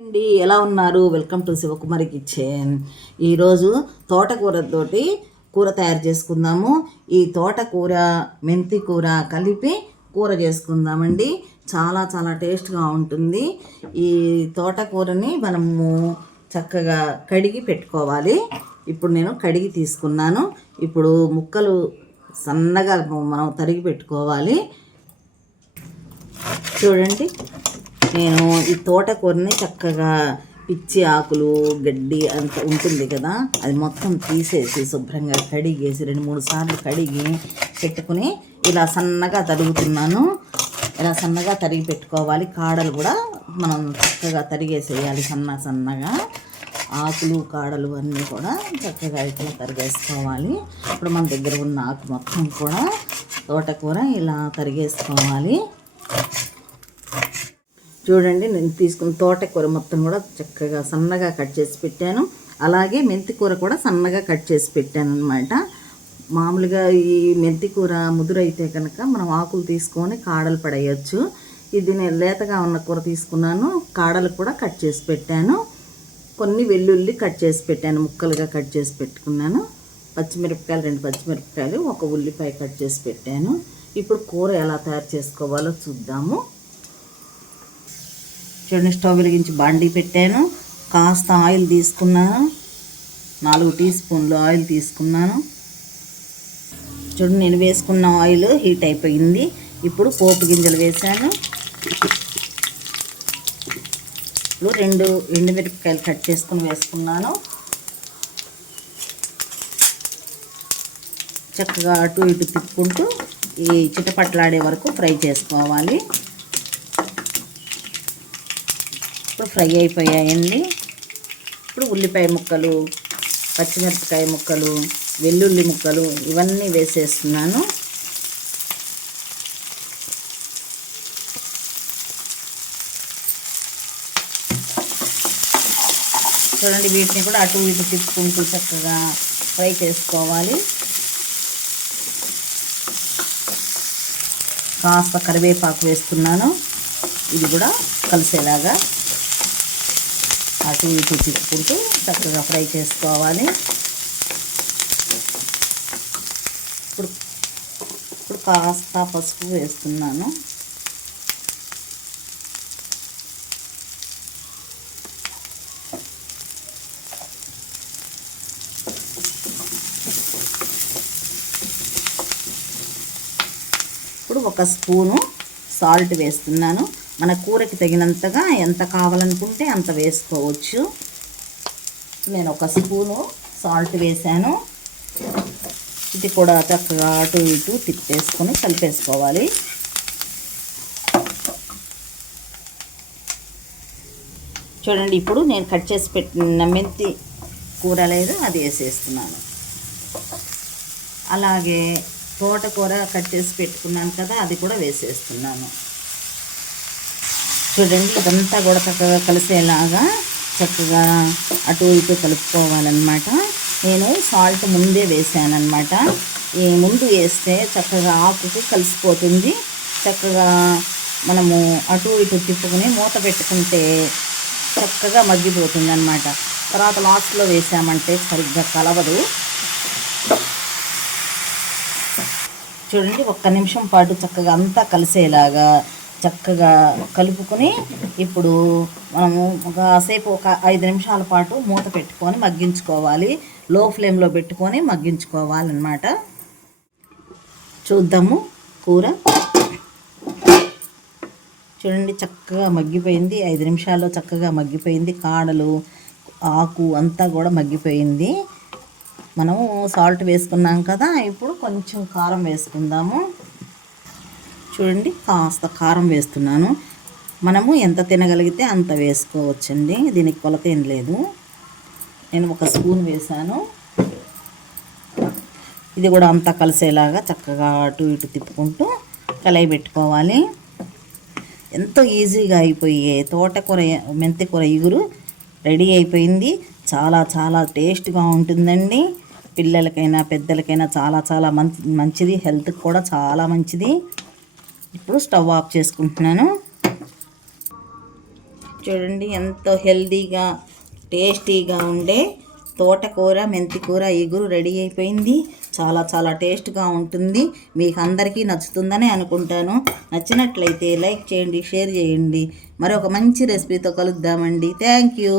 అండి, ఎలా ఉన్నారు? Welcome to Sivakumari kitchen. ఈరోజు తోటకూరతోటి కూర తయారు చేసుకుందాము. ఈ తోటకూర మెంతి కూర కలిపి కూర చేసుకుందామండి. చాలా చాలా టేస్ట్గా ఉంటుంది. ఈ తోటకూరని మనము చక్కగా కడిగి పెట్టుకోవాలి. ఇప్పుడు నేను కడిగి తీసుకున్నాను. ఇప్పుడు ముక్కలు సన్నగా మనం తరిగి పెట్టుకోవాలి. చూడండి, నేను ఈ తోటకూరని చక్కగా పిచ్చి ఆకులు గడ్డి అంత ఉంటుంది కదా, అది మొత్తం తీసేసి శుభ్రంగా కడిగేసి 2-3 సార్లు కడిగి పెట్టుకుని ఇలా సన్నగా తరుగుతున్నాను. ఇలా సన్నగా తరిగి పెట్టుకోవాలి. కాడలు కూడా మనం చక్కగా తరిగేసేయాలి సన్నగా. ఆకులు కాడలు అన్నీ కూడా చక్కగా ఇట్లా తరిగేసుకోవాలి. ఇప్పుడు మన దగ్గర ఉన్న ఆకు మొత్తం కూడా తోటకూర ఇలా తరిగేసుకోవాలి. చూడండి, నేను తీసుకున్న తోటకూర మొత్తం కూడా చక్కగా సన్నగా కట్ చేసి పెట్టాను. అలాగే మెంతి కూర కూడా సన్నగా కట్ చేసి పెట్టాను అనమాట. మామూలుగా ఈ మెంతి కూర ముదురైతే కనుక మనం ఆకులు తీసుకొని కాడలు పడేయచ్చు. ఇది నేను లేతగా ఉన్న కూర తీసుకున్నాను, కాడలు కూడా కట్ చేసి పెట్టాను. కొన్ని వెల్లుల్లి కట్ చేసి పెట్టాను, ముక్కలుగా కట్ చేసి పెట్టుకున్నాను. పచ్చిమిరపకాయలు 2 పచ్చిమిరపకాయలు, 1 ఉల్లిపాయ కట్ చేసి పెట్టాను. ఇప్పుడు కూర ఎలా తయారు చేసుకోవాలో చూద్దాము. చూడండి, స్టవ్ వెలిగించి బాండీ పెట్టాను. కాస్త ఆయిల్ తీసుకున్నాను, 4 టీ స్పూన్లు ఆయిల్ తీసుకున్నాను. చూడండి, నేను వేసుకున్న ఆయిల్ హీట్ అయిపోయింది. ఇప్పుడు పోపు గింజలు వేసాను. ఇప్పుడు 2 ఎండుమిరపకాయలు కట్ చేసుకుని వేసుకున్నాను. చక్కగా అటు ఇటు తిప్పుకుంటూ ఈ చిటపట్లాడే వరకు ఫ్రై చేసుకోవాలి. ఇప్పుడు ఫ్రై అయిపోయాయండి. ఇప్పుడు ఉల్లిపాయ ముక్కలు, పచ్చిమిరపకాయ ముక్కలు, వెల్లుల్లి ముక్కలు ఇవన్నీ వేసేస్తున్నాను. చూడండి, వీటిని కూడా అటు ఇటు తిప్పుకుంటూ చక్కగా ఫ్రై చేసుకోవాలి. కాస్త కరివేపాకు వేస్తున్నాను. ఇది కూడా కలిసేలాగా అటు ఇటు తిప్పుకుంటూ చక్కగా ఫ్రై చేసుకోవాలి. ఇప్పుడు కాస్త పసుపు వేస్తున్నాను. ఇప్పుడు 1 స్పూను సాల్ట్ వేస్తున్నాను. మన కూరకి తగినంతగా ఎంత కావాలనుకుంటే అంత వేసుకోవచ్చు. నేను 1 స్పూను సాల్ట్ వేసాను. ఇది కూడా చక్కగా అటు ఇటు తిప్పేసుకొని కలిపేసుకోవాలి. చూడండి, ఇప్పుడు నేను కట్ చేసి పెట్టిన మెంతి కూర లేదు, అది వేసేస్తున్నాను. అలాగే తోటకూర కట్ చేసి పెట్టుకున్నాను కదా, అది కూడా వేసేస్తున్నాను. చూడండి, ఇదంతా కూడా చక్కగా కలిసేలాగా చక్కగా అటు ఇటు కలుపుకోవాలన్నమాట. నేను సాల్ట్ ముందే వేసానన్నమాట. ఈ ముందు వేస్తే చక్కగా ఆకుకి కలిసిపోతుంది. చక్కగా మనము అటు ఇటు తిప్పుకొని మూత పెట్టుకుంటే చక్కగా మగ్గిపోతుంది అన్నమాట. తర్వాత లాస్ట్లో వేసామంటే సరిగ్గా కలవదు. చూడండి, 1 నిమిషం పాటు చక్కగా అంతా కలిసేలాగా చక్కగా కలుపుకొని ఇప్పుడు మనము కాసేపు 5 నిమిషాల పాటు మూత పెట్టుకొని మగ్గించుకోవాలి. లో ఫ్లేమ్లో పెట్టుకొని మగ్గించుకోవాలన్నమాట. చూద్దాము కూర. చూడండి, చక్కగా మగ్గిపోయింది. 5 నిమిషాల్లో చక్కగా మగ్గిపోయింది. కాడలు ఆకు అంతా కూడా మగ్గిపోయింది. మనము సాల్ట్ వేసుకున్నాం కదా, ఇప్పుడు కొంచెం కారం వేసుకుందాము. చూడండి, కాస్త కారం వేస్తున్నాను. మనము ఎంత తినగలిగితే అంత వేసుకోవచ్చండి, దీనికి కొలత ఏం లేదు. నేను 1 స్పూన్ వేసాను. ఇది కూడా అంతా కలిసేలాగా చక్కగా అటు ఇటు తిప్పుకుంటూ కలయి పెట్టుకోవాలి. ఎంతో ఈజీగా అయిపోయే తోటకూర మెంతి కూర ఇగురు రెడీ అయిపోయింది. చాలా చాలా టేస్ట్గా ఉంటుందండి. పిల్లలకైనా పెద్దలకైనా చాలా చాలా మంచిది, హెల్త్కి కూడా చాలా మంచిది. ఇప్పుడు స్టవ్ ఆఫ్ చేసుకుంటున్నాను. చూడండి ఎంతో హెల్తీగా టేస్టీగా ఉండే తోటకూర మెంతికూర ఇగురు రెడీ అయిపోయింది. చాలా చాలా టేస్ట్గా ఉంటుంది. మీకు అందరికీ నచ్చుతుందని అనుకుంటాను. నచ్చినట్లయితే లైక్ చేయండి, షేర్ చేయండి. మరొక మంచి రెసిపీతో కలుద్దామండి. Thank you.